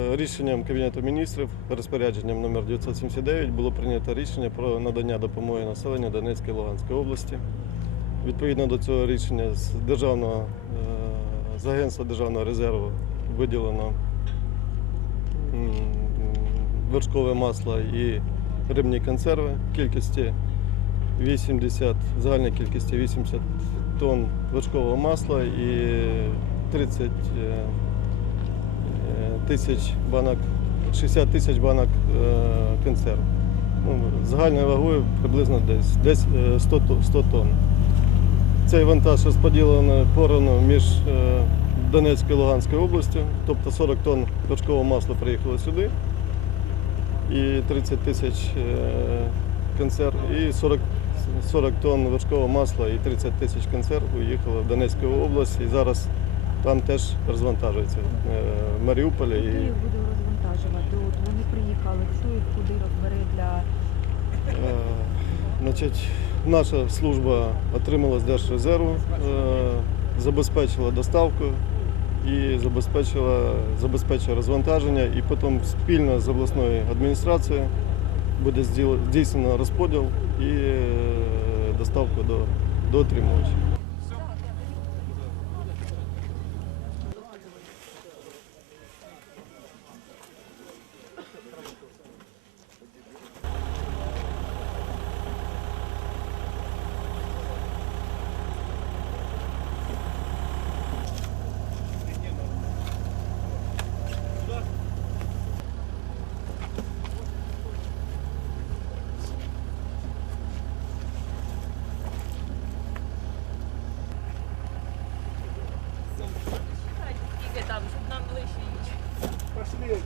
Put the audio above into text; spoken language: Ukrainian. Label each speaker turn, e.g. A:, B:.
A: Рішенням Кабінету міністрів, розпорядженням номер 979 було прийнято рішення про надання допомоги населенню Донецької і Луганської області. Відповідно до цього рішення з державного е, з агентства державного резерву виділено вершкове масло і рибні консерви кількості 80, загальній кількості 80 тонн вершкового масла і 30 е, е, тисяч банок, 60 тисяч банок е, консерв. Ну, загальною вагою приблизно десь, десь е, 100, 100 тонн. Цей вантаж розподілено поровну між е, Донецькою і Луганською областю, тобто 40 тонн вершкового масла приїхало сюди і 30 тисяч консерв, і 40, 40 тонн вершкового масла і 30 тисяч консерв уїхало в Донецьку область і зараз там теж розвантажується е, в Маріуполі. І,
B: їх буде розвантажувати? От вони приїхали, хто їх куди розбере для е,
A: значить, наша служба отримала з Держрезерву, е, забезпечила доставку і забезпечила, забезпечила розвантаження, і потім спільно з обласною адміністрацією буде здійснено розподіл і доставку до, до отримувачів. Там, щоб нам ближче у Пошли.